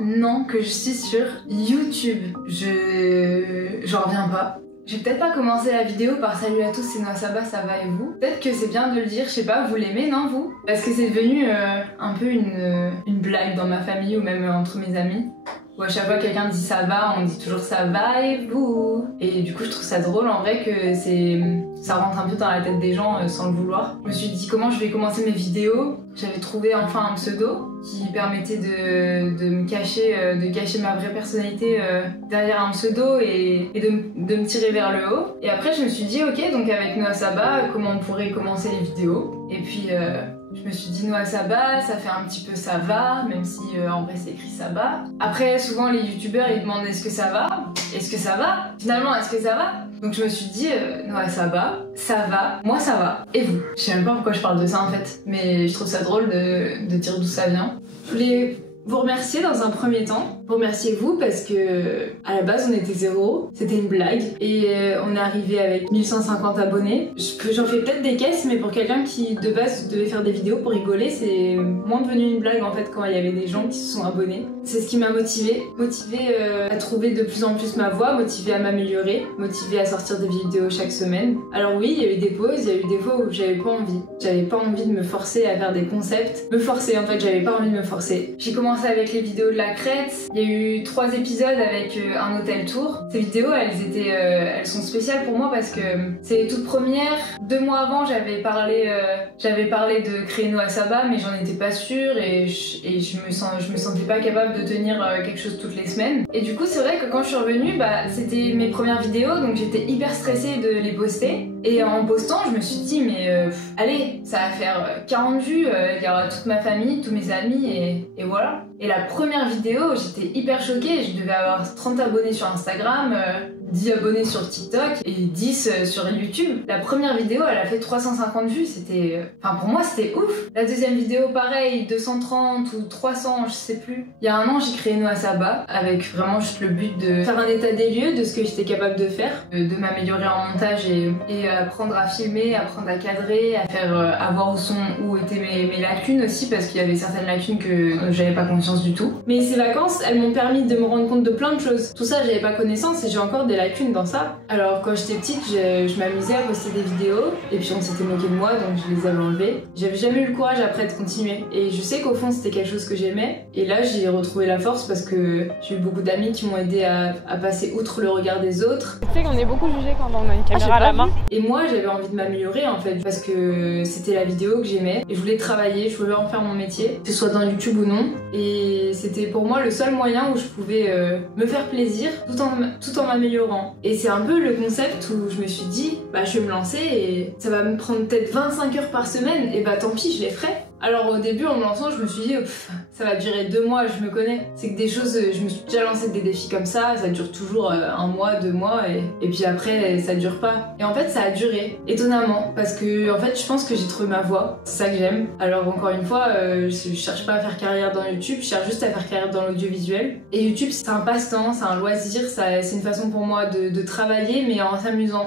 un an que je suis sur YouTube. J'en reviens pas. J'ai peut-être pas commencé la vidéo par salut à tous, c'est Noah Saba, ça va et vous? Peut-être que c'est bien de le dire, je sais pas, vous l'aimez, non vous? Parce que c'est devenu un peu une blague dans ma famille ou même entre mes amis. Où à chaque fois que quelqu'un dit ça va, on dit toujours ça va et vous? Et du coup je trouve ça drôle en vrai que ça rentre un peu dans la tête des gens sans le vouloir. Je me suis dit comment je vais commencer mes vidéos. J'avais trouvé enfin un pseudo qui permettait de cacher ma vraie personnalité derrière un pseudo et de me tirer vers le haut. Et après je me suis dit ok, donc avec Noah Saba, comment on pourrait commencer les vidéos? Et puis je me suis dit Noah Saba, ça fait un petit peu ça va, même si en vrai c'est écrit ça va. Après souvent les youtubeurs ils demandent est-ce que ça va? Est-ce que ça va? Finalement est-ce que ça va? Donc je me suis dit Noah Saba, ça va, moi ça va. Et vous? Je sais même pas pourquoi je parle de ça en fait, mais je trouve ça drôle de dire d'où ça vient. Je voulais vous remercier dans un premier temps. Vous remercier vous parce que à la base on était 0, c'était une blague et on est arrivé avec 1150 abonnés. J'en fais peut-être des caisses, mais pour quelqu'un qui de base devait faire des vidéos pour rigoler, c'est moins devenu une blague en fait quand il y avait des gens qui se sont abonnés. C'est ce qui m'a motivée à trouver de plus en plus ma voix, motivée à m'améliorer, motivée à sortir des vidéos chaque semaine. Alors oui, il y a eu des pauses, il y a eu des fois où j'avais pas envie. J'avais pas envie de me forcer à faire des concepts. Me forcer en fait, j'avais pas envie de me forcer. J'ai commencé avec les vidéos de la crête. Il y a eu 3 épisodes avec un hôtel tour. Ces vidéos, elles sont spéciales pour moi parce que c'est les toutes premières. 2 mois avant, j'avais parlé de créer Noah Saba, mais j'en étais pas sûre et je me sentais pas capable de tenir quelque chose toutes les semaines. Et du coup, c'est vrai que quand je suis revenue, c'était mes premières vidéos, donc j'étais hyper stressée de les poster. Et en postant, je me suis dit, mais allez, ça va faire 40 vues, il y aura toute ma famille, tous mes amis, et voilà. Et la première vidéo, j'étais hyper choquée, je devais avoir 30 abonnés sur Instagram, 10 abonnés sur TikTok et 10 sur YouTube. La première vidéo, elle a fait 350 vues, pour moi c'était ouf. La deuxième vidéo, pareil, 230 ou 300, je sais plus. Il y a un an, j'ai créé Noah Saba avec vraiment juste le but de faire un état des lieux de ce que j'étais capable de faire, de m'améliorer en montage et apprendre à filmer, apprendre à cadrer, à voir où étaient mes lacunes aussi, parce qu'il y avait certaines lacunes dont j'avais pas conscience du tout. Mais ces vacances, elles m'ont permis de me rendre compte de plein de choses. Tout ça, j'avais pas connaissance et j'ai encore des lacunes dans ça. Alors quand j'étais petite, je m'amusais à poster des vidéos et puis on s'était moqué de moi, donc je les avais enlevées. J'avais jamais eu le courage après de continuer. Et je sais qu'au fond, c'était quelque chose que j'aimais. Et là, j'ai retrouvé la force parce que j'ai eu beaucoup d'amis qui m'ont aidé à passer outre le regard des autres. Tu sais qu'on est beaucoup jugé quand on a une caméra à la main. Et moi, j'avais envie de m'améliorer en fait, parce que c'était la vidéo que j'aimais et je voulais travailler, je voulais en faire mon métier, que ce soit dans YouTube ou non. Et c'était pour moi le seul moyen où je pouvais me faire plaisir tout en m'améliorant. Et c'est un peu le concept où je me suis dit, je vais me lancer et ça va me prendre peut-être 25 heures par semaine, et tant pis, je les ferai. Alors au début en me lançant, je me suis dit ça va durer 2 mois, je me connais. C'est que des choses, je me suis déjà lancé des défis comme ça dure toujours 1 mois, 2 mois et puis après ça dure pas. Et en fait ça a duré, étonnamment, parce que en fait je pense que j'ai trouvé ma voie, c'est ça que j'aime. Alors encore une fois, je cherche pas à faire carrière dans YouTube, je cherche juste à faire carrière dans l'audiovisuel. Et YouTube c'est un passe-temps, c'est un loisir, c'est une façon pour moi de travailler mais en s'amusant.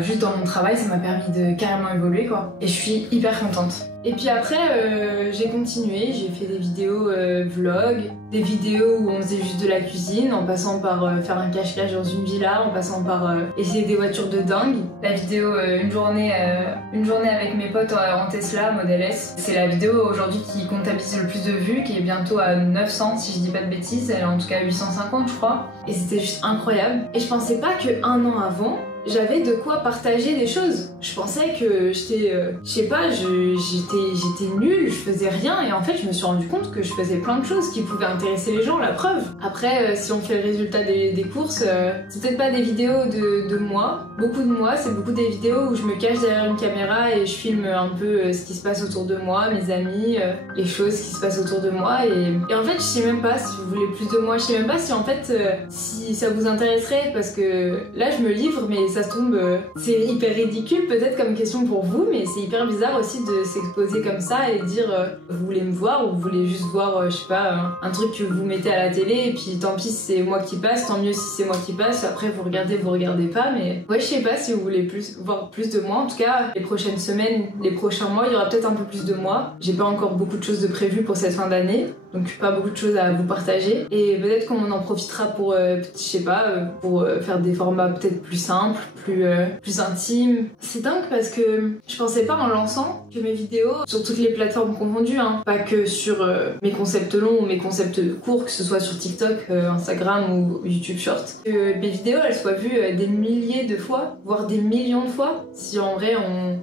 Juste dans mon travail ça m'a permis de carrément évoluer quoi. Et je suis hyper contente. Et puis après, j'ai continué, j'ai fait des vidéos vlog, des vidéos où on faisait juste de la cuisine, en passant par faire un cache-cache dans une villa, en passant par essayer des voitures de dingue. La vidéo une journée avec mes potes en Tesla Model S, c'est la vidéo aujourd'hui qui comptabilise le plus de vues, qui est bientôt à 900 si je dis pas de bêtises, elle est en tout cas à 850 je crois. Et c'était juste incroyable. Et je pensais pas que 1 an avant, j'avais de quoi partager des choses. Je pensais que j'étais, je sais pas, j'étais nulle, je faisais rien et en fait je me suis rendu compte que je faisais plein de choses qui pouvaient intéresser les gens, la preuve. Après, si on fait le résultat des courses, c'est peut-être pas des vidéos de moi, beaucoup de moi, c'est beaucoup des vidéos où je me cache derrière une caméra et je filme un peu ce qui se passe autour de moi, mes amis, les choses qui se passent autour de moi et en fait je sais même pas si vous voulez plus de moi, je sais même pas si en fait si ça vous intéresserait parce que là je me livre mais ça se tombe, c'est hyper ridicule peut-être comme question pour vous, mais c'est hyper bizarre aussi de s'exposer comme ça et dire vous voulez me voir ou vous voulez juste voir, je sais pas, un truc que vous mettez à la télé et puis tant pis si c'est moi qui passe, tant mieux si c'est moi qui passe, après vous regardez pas, mais ouais je sais pas si vous voulez voir plus de moi, en tout cas les prochaines semaines, les prochains mois, il y aura peut-être un peu plus de moi. J'ai pas encore beaucoup de choses de prévues pour cette fin d'année, donc pas beaucoup de choses à vous partager. Et peut-être qu'on en profitera pour, je sais pas, pour faire des formats peut-être plus simples, plus intimes. C'est dingue parce que je pensais pas en lançant que mes vidéos, sur toutes les plateformes confondues, hein, pas que sur mes concepts longs ou mes concepts courts, que ce soit sur TikTok, Instagram ou YouTube Short, que mes vidéos elles soient vues des milliers de fois, voire des millions de fois. Si en vrai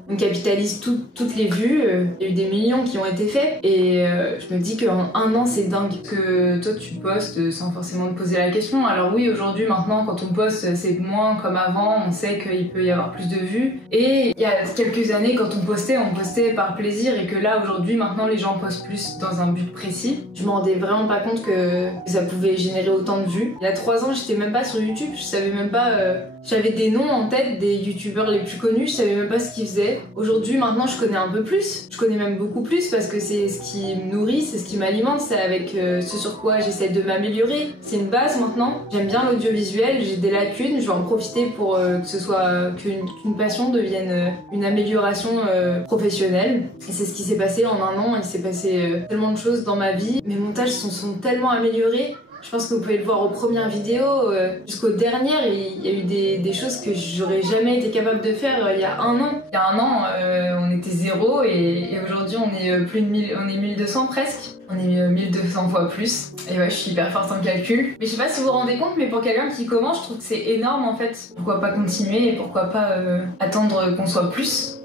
on capitalise toutes les vues, il y a eu des millions qui ont été faits et je me dis qu'en un an c'est dingue. Que toi tu postes sans forcément te poser la question. Alors oui, aujourd'hui maintenant quand on poste c'est moins comme avant, on sait qu'il peut y avoir plus de vues. Et il y a quelques années quand on postait par plaisir et que là aujourd'hui maintenant les gens postent plus dans un but précis. Je me rendais vraiment pas compte que ça pouvait générer autant de vues. Il y a 3 ans j'étais même pas sur YouTube, je savais même pas... J'avais des noms en tête des youtubeurs les plus connus, je savais même pas ce qu'ils faisaient. Aujourd'hui, maintenant, je connais un peu plus. Je connais même beaucoup plus parce que c'est ce qui me nourrit, c'est ce qui m'alimente, c'est avec ce sur quoi j'essaie de m'améliorer. C'est une base maintenant. J'aime bien l'audiovisuel, j'ai des lacunes, je vais en profiter pour que ce soit qu'une passion devienne une amélioration professionnelle. Et c'est ce qui s'est passé en un an. Il s'est passé tellement de choses dans ma vie. Mes montages sont tellement améliorés. Je pense que vous pouvez le voir aux premières vidéos, jusqu'aux dernières, il y a eu des choses que j'aurais jamais été capable de faire il y a un an. Il y a un an, on était 0 et aujourd'hui on est plus de 1000, on est 1200 presque. On est 1200 fois plus. Et ouais, je suis hyper forte en calcul. Mais je sais pas si vous vous rendez compte, mais pour quelqu'un qui commence, je trouve que c'est énorme en fait. Pourquoi pas continuer et pourquoi pas attendre qu'on soit plus?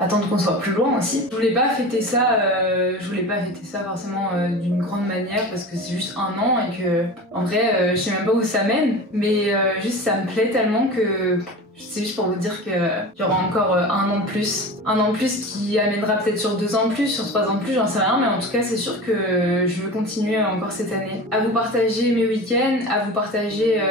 Attendre qu'on soit plus loin aussi. Je voulais pas fêter ça forcément d'une grande manière parce que c'est juste un an et que en vrai je sais même pas où ça mène, mais juste ça me plaît tellement que c'est juste pour vous dire qu'il y aura encore un an de plus. Un an de plus qui amènera peut-être sur 2 ans de plus, sur 3 ans de plus, j'en sais rien, mais en tout cas c'est sûr que je veux continuer encore cette année. À vous partager mes week-ends, à vous partager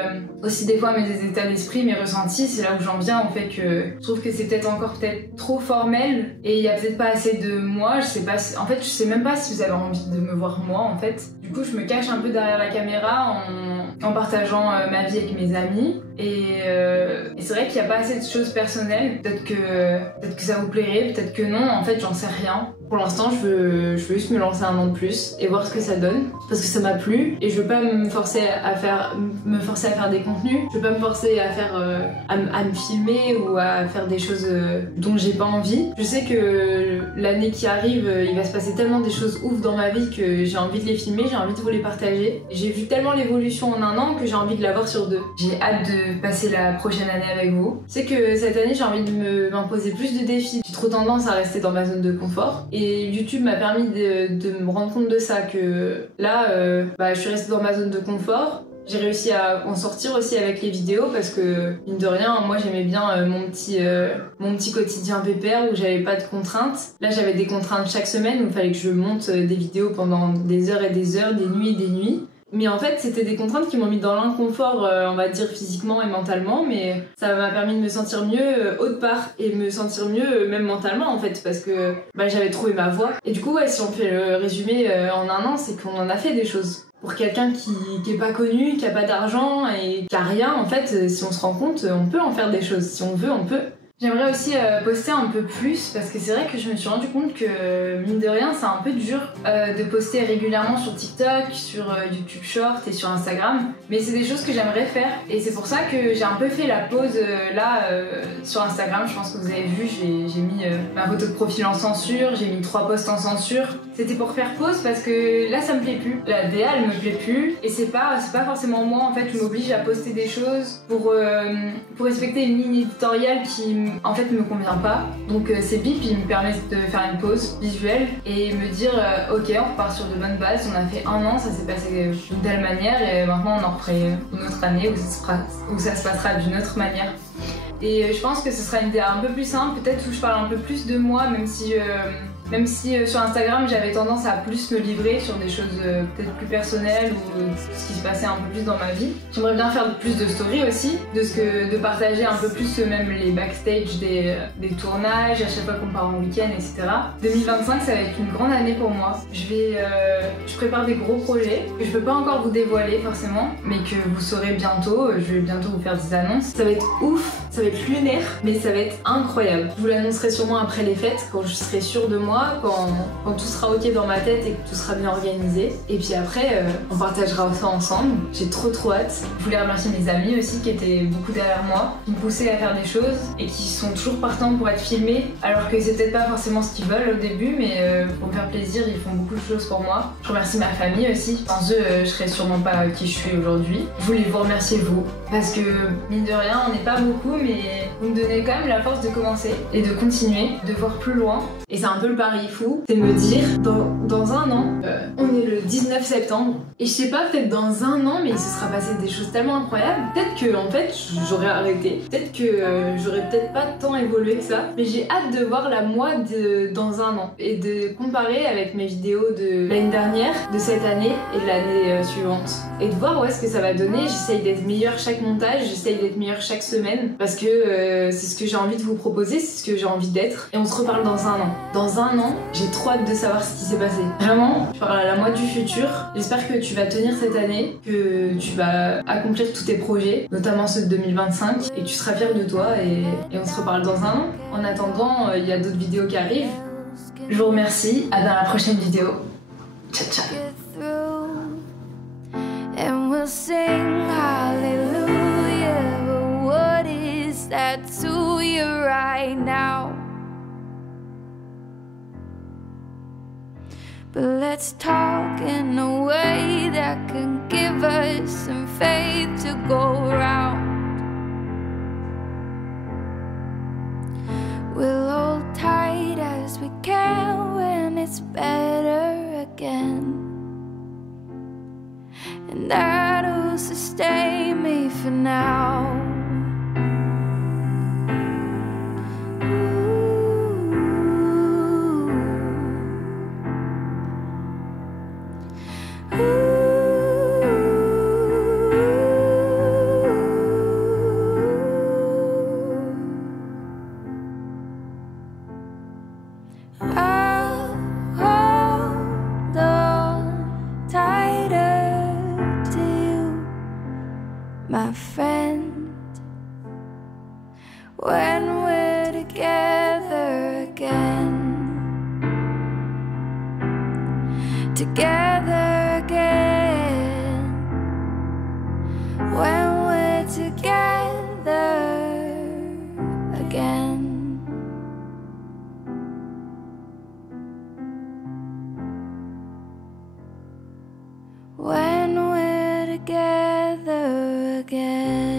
aussi des fois mes états d'esprit, mes ressentis, c'est là où j'en viens en fait que je trouve que c'est peut-être encore trop formel et il y a peut-être pas assez de moi, je sais pas, en fait je sais même pas si vous avez envie de me voir moi en fait. Du coup je me cache un peu derrière la caméra en partageant ma vie avec mes amis et c'est vrai qu'il n'y a pas assez de choses personnelles, peut-être que ça vous plairait, peut-être que non, en fait j'en sais rien. Pour l'instant je veux juste me lancer un an de plus et voir ce que ça donne parce que ça m'a plu et je veux pas me forcer à faire des contenus, je veux pas me forcer à faire à me filmer ou à faire des choses dont j'ai pas envie. Je sais que l'année qui arrive il va se passer tellement des choses ouf dans ma vie que j'ai envie de les filmer, j'ai envie de vous les partager. J'ai vu tellement l'évolution en un an que j'ai envie de la voir sur 2. J'ai hâte de passer la prochaine année avec vous. Je sais que cette année j'ai envie de m'imposer plus de défis. J'ai trop tendance à rester dans ma zone de confort et YouTube m'a permis de me rendre compte de ça, que là je suis restée dans ma zone de confort. J'ai réussi à en sortir aussi avec les vidéos parce que, mine de rien, moi j'aimais bien mon petit quotidien pépère où j'avais pas de contraintes. Là j'avais des contraintes chaque semaine où il fallait que je monte des vidéos pendant des heures et des heures, des nuits et des nuits. Mais en fait, c'était des contraintes qui m'ont mis dans l'inconfort, on va dire physiquement et mentalement, mais ça m'a permis de me sentir mieux autre part et me sentir mieux même mentalement en fait, parce que j'avais trouvé ma voie. Et du coup, ouais, si on fait le résumé en un an, c'est qu'on en a fait des choses. Pour quelqu'un qui est pas connu, qui a pas d'argent et qui a rien, en fait, si on se rend compte, on peut en faire des choses. Si on veut, on peut. J'aimerais aussi poster un peu plus parce que c'est vrai que je me suis rendu compte que mine de rien c'est un peu dur de poster régulièrement sur TikTok, sur YouTube Short et sur Instagram, mais c'est des choses que j'aimerais faire et c'est pour ça que j'ai un peu fait la pause sur Instagram. Je pense que vous avez vu, j'ai mis ma photo de profil en censure, j'ai mis 3 posts en censure. C'était pour faire pause parce que là ça me plaît plus, la DA elle me plaît plus et c'est pas forcément moi en fait qui m'oblige à poster des choses pour respecter une ligne éditoriale qui en fait me convient pas. Donc ces bips ils me permettent de faire une pause visuelle et me dire ok, on repart sur de bonnes bases, on a fait un an, ça s'est passé d'une telle manière et maintenant on en ferait une autre année où ça se passera d'une autre manière. Et je pense que ce sera une idée un peu plus simple, peut-être où je parle un peu plus de moi, même si sur Instagram j'avais tendance à plus me livrer sur des choses peut-être plus personnelles ou ce qui se passait un peu plus dans ma vie. J'aimerais bien faire plus de stories aussi, de partager un peu plus même les backstage des tournages, à chaque fois qu'on part en week-end, etc. 2025 ça va être une grande année pour moi. Je prépare des gros projets que je peux pas encore vous dévoiler forcément, mais que vous saurez bientôt. Je vais bientôt vous faire des annonces. Ça va être ouf, ça va être lunaire, mais ça va être incroyable. Je vous l'annoncerai sûrement après les fêtes quand je serai sûre de moi. mois quand tout sera ok dans ma tête et que tout sera bien organisé. Et puis après, on partagera ça ensemble. J'ai trop hâte. Je voulais remercier mes amis aussi qui étaient beaucoup derrière moi, qui me poussaient à faire des choses et qui sont toujours partants pour être filmés, alors que c'est peut-être pas forcément ce qu'ils veulent au début, mais pour me faire plaisir, ils font beaucoup de choses pour moi. Je remercie ma famille aussi. Sans eux, je serais sûrement pas qui je suis aujourd'hui. Je voulais vous remercier vous, parce que mine de rien, on n'est pas beaucoup, mais vous me donnez quand même la force de commencer et de continuer, de voir plus loin. Et c'est un peu le pari fou, c'est me dire, dans un an, on est le 19 septembre, et je sais pas, peut-être dans un an, mais il se sera passé des choses tellement incroyables. Peut-être que, en fait, j'aurais arrêté. Peut-être que j'aurais peut-être pas tant évolué que ça. Mais j'ai hâte de voir la moi dans un an. Et de comparer avec mes vidéos de l'année dernière, de cette année et de l'année suivante. Et de voir où est-ce que ça va donner. J'essaye d'être meilleure chaque montage, j'essaye d'être meilleure chaque semaine. Parce que c'est ce que j'ai envie de vous proposer, c'est ce que j'ai envie d'être. Et on se reparle dans un an. Dans un an, j'ai trop hâte de savoir ce qui s'est passé. Vraiment, je parle à la moi du futur. J'espère que tu vas tenir cette année, que tu vas accomplir tous tes projets, notamment ceux de 2025, et tu seras fier de toi et on se reparle dans un an. En attendant, il y a d'autres vidéos qui arrivent. Je vous remercie, à dans la prochaine vidéo. Ciao ciao. And we'll sing hallelujah, but what is that to you right now? But let's talk in a way that can give us some faith to go around. We'll hold tight as we can when it's better again. And that'll sustain me for now. My friend, when we're together again, together again, when we're together again. When we're together again.